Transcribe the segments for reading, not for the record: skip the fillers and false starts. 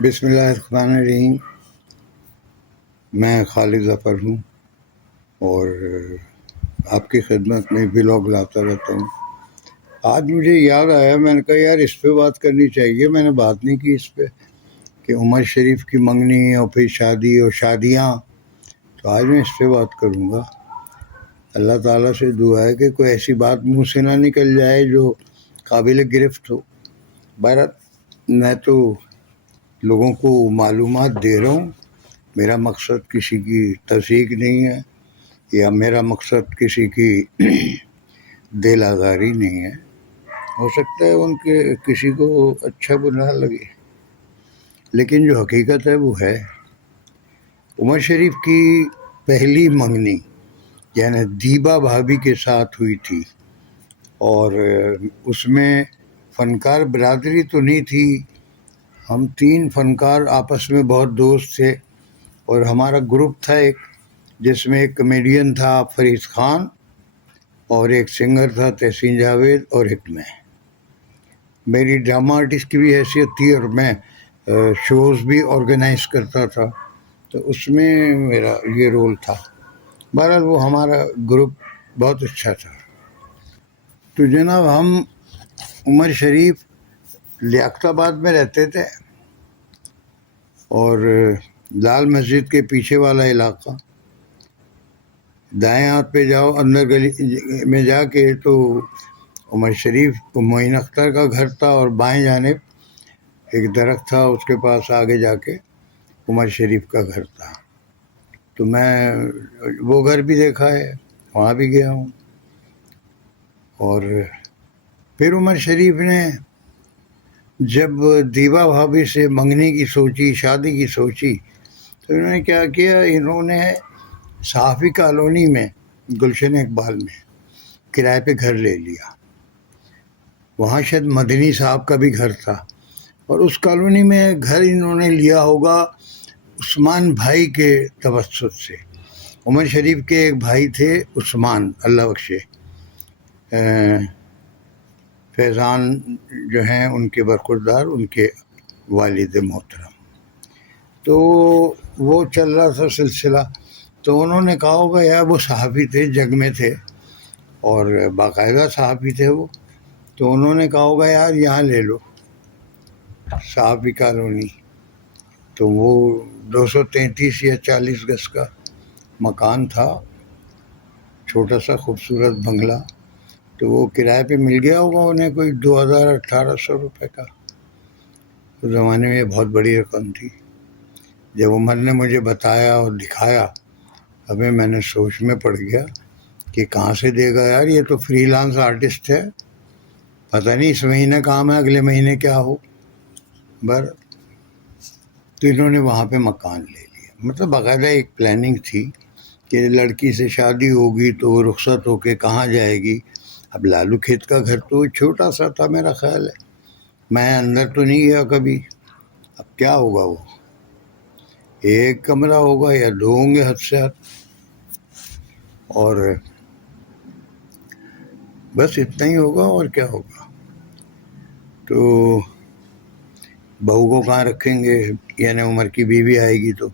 بسم اللہ الرحمن الرحیم۔ میں خالد ظفر ہوں اور آپ کی خدمت میں ولاگ لاتا رہتا ہوں۔ آج مجھے یاد آیا، میں نے کہا یار اس پہ بات کرنی چاہیے، میں نے بات نہیں کی اس پہ کہ عمر شریف کی منگنی اور پھر شادی اور شادیاں، تو آج میں اس پہ بات کروں گا۔ اللہ تعالیٰ سے دعا ہے کہ کوئی ایسی بات منہ سے نہ نکل جائے جو قابل گرفت ہو۔ بہرحال میں تو لوگوں کو معلومات دے رہا ہوں، میرا مقصد کسی کی تصدیق نہیں ہے یا میرا مقصد کسی کی دل آزاری نہیں ہے۔ ہو سکتا ہے ان کے کسی کو اچھا برا لگے، لیکن جو حقیقت ہے وہ ہے۔ عمر شریف کی پہلی منگنی یعنی دیبا بھابھی کے ساتھ ہوئی تھی، اور اس میں فنکار برادری تو نہیں تھی، ہم 3 فنکار آپس میں بہت دوست تھے، اور ہمارا گروپ تھا ایک جس میں ایک کمیڈین تھا فرید خان، اور ایک سنگر تھا تحسین جاوید، اور ایک میں۔ میری ڈرامہ آرٹسٹ کی بھی حیثیت تھی اور میں شوز بھی آرگنائز کرتا تھا، تو اس میں میرا یہ رول تھا۔ بہرحال وہ ہمارا گروپ بہت اچھا تھا۔ تو جناب ہم عمر شریف لیاقت آباد میں رہتے تھے، اور لال مسجد کے پیچھے والا علاقہ، دائیں ہاتھ پہ جاؤ اندر گلی میں جا کے تو عمر شریف معین اختر کا گھر تھا، اور بائیں جانب ایک درخت تھا، اس کے پاس آگے جا کے عمر شریف کا گھر تھا۔ تو میں وہ گھر بھی دیکھا ہے، وہاں بھی گیا ہوں۔ اور پھر عمر شریف نے جب دیبا بھابھی سے منگنی کی سوچی، شادی کی سوچی، تو انہوں نے کیا کیا، انہوں نے صحافی کالونی میں گلشن اقبال میں کرائے پہ گھر لے لیا۔ وہاں شاید مدنی صاحب کا بھی گھر تھا، اور اس کالونی میں گھر انہوں نے لیا ہوگا عثمان بھائی کے توسط سے۔ عمر شریف کے ایک بھائی تھے عثمان، اللہ بخشے، فیضان جو ہیں ان کے برخوردار، ان کے والد محترم۔ تو وہ چل رہا تھا سلسلہ، تو انہوں نے کہا ہوگا یار، وہ صحافی تھے، جگ میں تھے اور باقاعدہ صحافی تھے وہ، تو انہوں نے کہا ہوگا یار یہاں لے لو صحافی کالونی۔ تو وہ 233 یا 40 گز کا مکان تھا، چھوٹا سا خوبصورت بنگلہ، تو وہ کرائے پہ مل گیا ہوگا انہیں کوئی 2800 روپے کا۔ اس زمانے میں یہ بہت بڑی رقم تھی۔ جب عمر نے مجھے بتایا اور دکھایا، ابھی میں نے سوچ میں پڑ گیا کہ کہاں سے دے گا یار، یہ تو فری لانس آرٹسٹ ہے، پتہ نہیں اس مہینے کام ہے، اگلے مہینے کیا ہو۔ تو انہوں نے وہاں پہ مکان لے لیا، مطلب باقاعدہ ایک پلاننگ تھی کہ لڑکی سے شادی ہوگی تو وہ رخصت ہو کے کہاں جائے گی۔ اب لالو کھیت کا گھر تو چھوٹا سا تھا میرا خیال ہے، میں اندر تو نہیں گیا کبھی، اب کیا ہوگا، وہ 1 کمرہ ہوگا یا 2 ہوں گے حد سے حد، اور بس اتنا ہی ہوگا، اور کیا ہوگا۔ تو بہو کو کہاں رکھیں گے، یعنی عمر کی بیوی آئے گی تو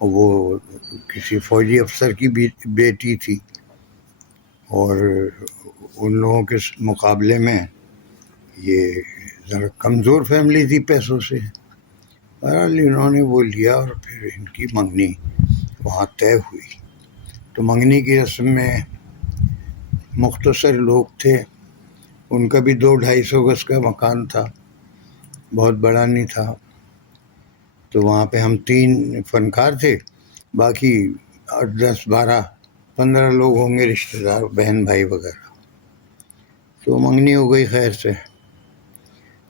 وہ کسی فوجی افسر کی بیٹی تھی، اور ان لوگوں کے مقابلے میں یہ ذرا کمزور فیملی تھی پیسوں سے۔ بہرحال انہوں نے وہ لیا، اور پھر ان کی منگنی وہاں طے ہوئی۔ تو منگنی کی رسم میں مختصر لوگ تھے، ان کا بھی 200-250 گز کا مکان تھا، بہت بڑا نہیں تھا۔ تو وہاں پہ ہم 3 فنکار تھے، باقی 8 10 12 15 لوگ ہوں گے رشتہ دار، بہن بھائی وغیرہ۔ تو منگنی ہو گئی خیر سے،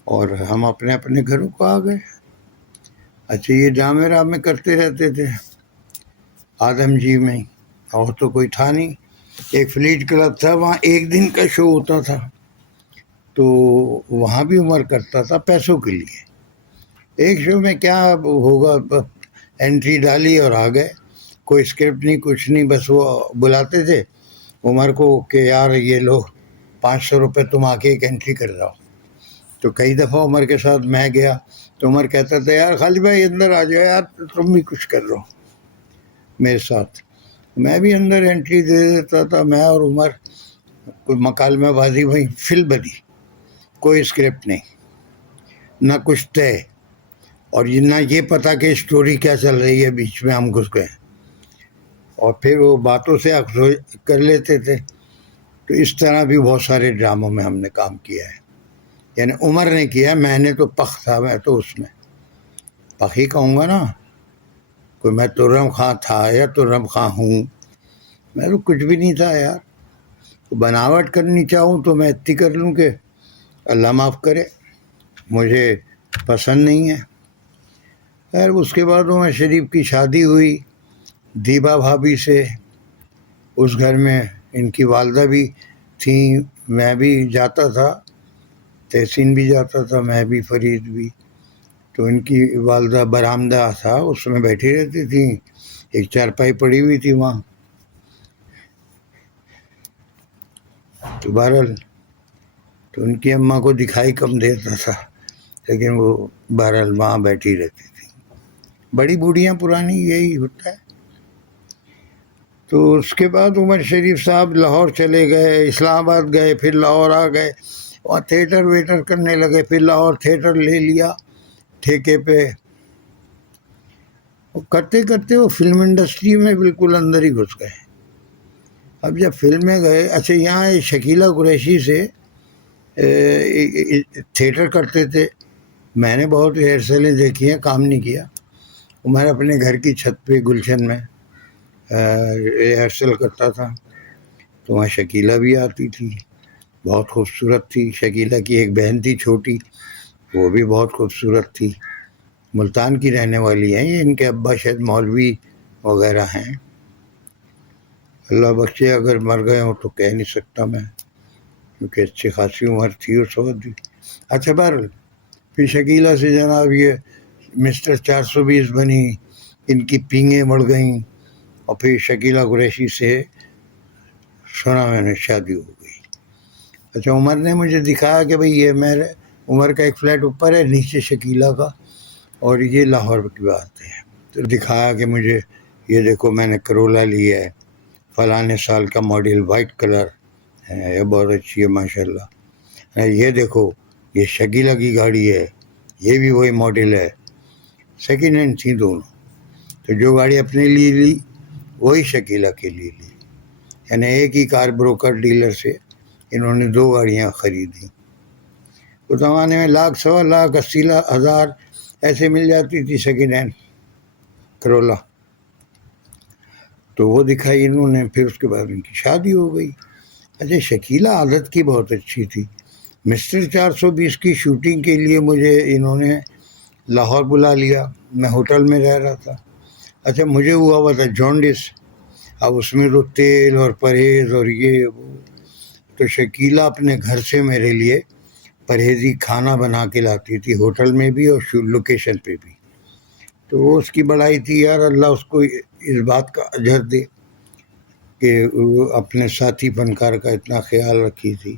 اور ہم اپنے اپنے گھروں کو آ گئے۔ اچھا، یہ جامع راہ میں کرتے رہتے تھے آدم جی میں، اور تو کوئی تھا نہیں۔ ایک فلیٹ کلب تھا، وہاں 1 دن کا شو ہوتا تھا، تو وہاں بھی عمر کرتا تھا پیسوں کے لیے۔ ایک شو میں کیا ہوگا، انٹری ڈالی اور آ گئے، کوئی اسکرپٹ نہیں، کچھ نہیں، بس وہ بلاتے تھے عمر کو کہ یار یہ لو 500 روپے، تم آ کے ایک انٹری کر جاؤ۔ تو کئی دفعہ عمر کے ساتھ میں گیا، تو عمر کہتا تھا یار خالد بھائی اندر آ جاؤ یار، تم بھی کچھ کر رہو میرے ساتھ. میں بھی اندر انٹری دے دیتا تھا، میں اور عمر کوئی مکالمہ بازی بھائی فل بدی، کوئی اسکرپٹ نہیں، نہ کچھ طے، اور نہ یہ پتا کہ اسٹوری کیا چل رہی ہے، بیچ میں ہم گھس گئے اور پھر وہ باتوں سے کر لیتے تھے. تو اس طرح بھی بہت سارے ڈراموں میں ہم نے کام کیا ہے. یعنی عمر نے کیا، میں نے تو پخ تھا، میں تو اس میں پخ ہی کہوں گا نا، کوئی میں ترم خاں تھا یا ترم خاں ہوں، میں تو کچھ بھی نہیں تھا یار. بناوٹ کرنی چاہوں تو میں اتنی کر لوں کہ اللہ معاف کرے، مجھے پسند نہیں ہے. خیر اس کے بعد عمر شریف کی شادی ہوئی دیبا بھابھی سے. اس گھر میں ان کی والدہ بھی تھیں، میں بھی جاتا تھا، تحسین بھی جاتا تھا، میں بھی، فرید بھی. تو ان کی والدہ برآمدہ تھا اس میں بیٹھی رہتی تھیں، ایک چارپائی پڑی ہوئی تھی وہاں. تو بہرحال تو ان کی اماں کو دکھائی کم دیتا تھا، لیکن وہ بہرحال وہاں بیٹھی رہتی تھی. بڑی بوڑھیاں پرانی یہی ہوتا ہے. تو اس کے بعد عمر شریف صاحب لاہور چلے گئے، اسلام آباد گئے، پھر لاہور آ گئے، وہاں تھیٹر ویٹر کرنے لگے. پھر لاہور تھیٹر لے لیا ٹھیکے پہ. کرتے کرتے وہ فلم انڈسٹری میں بالکل اندر ہی گھس گئے. اب جب فلم میں گئے، اچھا یہاں شکیلہ قریشی سے تھیٹر کرتے تھے. میں نے بہت ریہرسلیں دیکھی ہیں، کام نہیں کیا. عمر اپنے گھر کی چھت پہ گلشن میں ریہرسل کرتا تھا. تو وہاں شکیلہ بھی آتی تھی، بہت خوبصورت تھی. شکیلہ کی ایک بہن تھی چھوٹی، وہ بھی بہت خوبصورت تھی. ملتان کی رہنے والی ہیں یہ، ان کے ابا شاید مولوی وغیرہ ہیں. اللہ بخشے، اگر مر گئے ہوں تو کہہ نہیں سکتا میں، کیونکہ اچھی خاصی عمر تھی اس وقت بھی. اچھا بہرحال پھر شکیلہ سے جناب یہ مسٹر 420 بنی، ان کی پینگیں بڑھ گئیں. اور پھر شکیلہ قریشی سے سنا میں نے شادی ہو گئی. اچھا عمر نے مجھے دکھایا کہ بھئی یہ میرے عمر کا ایک فلیٹ اوپر ہے، نیچے شکیلہ کا، اور یہ لاہور کی بات ہے. تو دکھایا کہ مجھے یہ دیکھو میں نے کرولا لی ہے، فلاں سال کا ماڈل، وائٹ کلر ہے، یہ بہت اچھی ہے ماشاء اللہ. یہ دیکھو یہ شکیلہ کی گاڑی ہے، یہ بھی وہی ماڈل ہے. سیکنڈ ہینڈ تھیں دونوں. تو جو گاڑی اپنے لیے لی وہی شکیلہ کے لیے لی. یعنی ایک ہی کار بروکر ڈیلر سے انہوں نے 2 گاڑیاں خریدی. اس زمانے میں 1,00,000 سوا 1,80,000 ایسے مل جاتی تھی سیکنڈ ہینڈ کرولا. تو وہ دکھائی انہوں نے. پھر اس کے بعد ان کی شادی ہو گئی. اچھا شکیلہ عادت کی بہت اچھی تھی. مسٹر 420 کی شوٹنگ کے لیے مجھے انہوں نے لاہور بلا لیا. میں ہوٹل میں رہ رہا تھا. اچھا مجھے ہوا تھا جونڈس. اب اس میں تو تیل اور پرہیز اور یہ وہ. تو شکیلہ اپنے گھر سے میرے لیے پرہیزی کھانا بنا کے لاتی تھی، ہوٹل میں بھی اور لوکیشن پہ بھی. تو وہ اس کی بڑائی تھی یار، اللہ اس کو اس بات کا اجر دے کہ وہ اپنے ساتھی فنکار کا اتنا خیال رکھی تھی.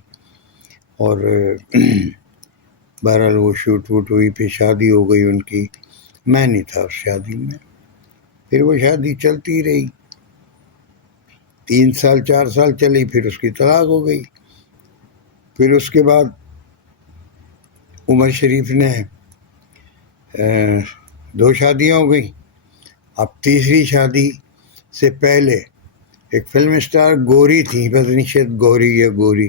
اور بہرحال وہ شوٹ ووٹ ہوئی، پھر شادی ہو گئی ان کی. میں نہیں تھا اس شادی میں. پھر وہ شادی چلتی رہی، 3 سال 4 سال چلی، پھر اس کی طلاق ہو گئی. پھر اس کے بعد عمر شریف نے 2 شادیاں ہو گئیں. اب تیسری شادی سے پہلے ایک فلم اسٹار گوری تھی، پتہ نہیں شاید گوری یا گوری،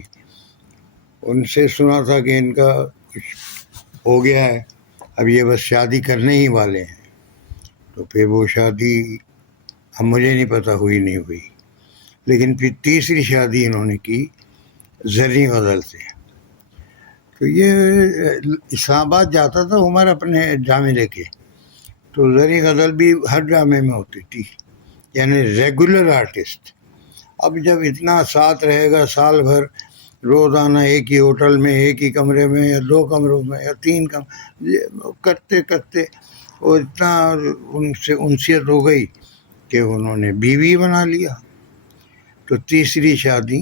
ان سے سنا تھا کہ ان کا کچھ ہو گیا ہے، اب یہ بس شادی کرنے ہی والے ہیں. تو پھر وہ شادی اب مجھے نہیں پتہ ہوئی نہیں ہوئی. لیکن پھر تیسری شادی انہوں نے کی زریں غزل سے. تو یہ اسلام آباد جاتا تھا عمر اپنے ڈرامے لے کے، تو زریں غزل بھی ہر ڈرامے میں ہوتی تھی، یعنی ریگولر آرٹسٹ. اب جب اتنا ساتھ رہے گا سال بھر، روزانہ ایک ہی ہوٹل میں، ایک ہی کمرے میں یا 2 کمروں میں یا 3 کرتے کرتے وہ اتنا ان سے انسیت ہو گئی کہ انہوں نے بیوی بنا لیا. تو تیسری شادی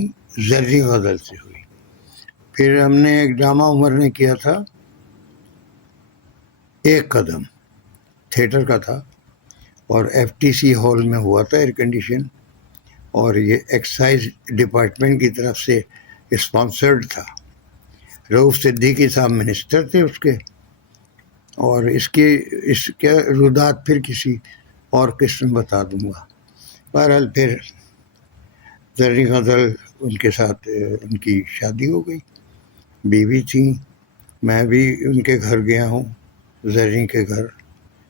زریں غزل سے ہوئی. پھر ہم نے ایک ڈرامہ عمر نے کیا تھا ایک قدم تھیٹر کا تھا اور ایف ٹی سی ہال میں ہوا تھا ایئر کنڈیشن، اور یہ ایکسائز ڈپارٹمنٹ کی طرف سے اسپانسرڈ تھا. رؤوف صدیقی صاحب منسٹر تھے اس کے، اور اس کے رودات پھر کسی اور قسم بتا دوں گا. بہرحال پھر زریں غزل ان کے ساتھ ان کی شادی ہو گئی، بیوی تھیں. میں بھی ان کے گھر گیا ہوں، زریں کے گھر،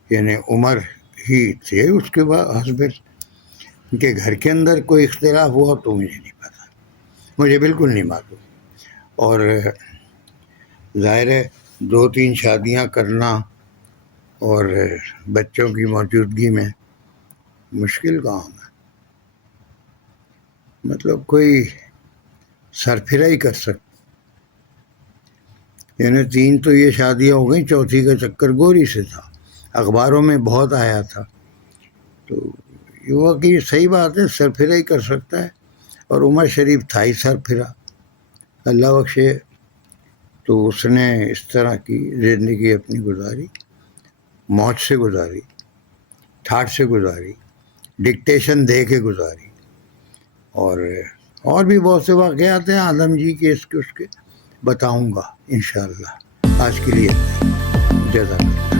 یعنی عمر ہی تھے اس کے بعد ہسبینڈ. ان کے گھر کے اندر کوئی اختلاف ہوا تو مجھے نہیں پتا، مجھے بالکل نہیں معلوم. اور ظاہر ہے 2-3 شادیاں کرنا اور بچوں کی موجودگی میں مشکل کام ہے. مطلب کوئی سرپھرا ہی کر سکتا. یعنی 3 تو یہ شادیاں ہو گئیں، چوتھی کا چکر گوری سے تھا، اخباروں میں بہت آیا تھا. تو یہ ہوا کہ صحیح بات ہے، سرپھرا ہی کر سکتا ہے. اور عمر شریف تھا ہی سرپھرا، اللہ بخشے. تو اس نے اس طرح کی زندگی اپنی گزاری، موج سے گزاری، ٹھاٹ سے گزاری، ڈکٹیشن دے کے گزاری. اور بھی بہت سے واقعات ہیں عالم جی کے، اس کے بتاؤں گا انشاءاللہ. آج کے لیے جزاک اللہ.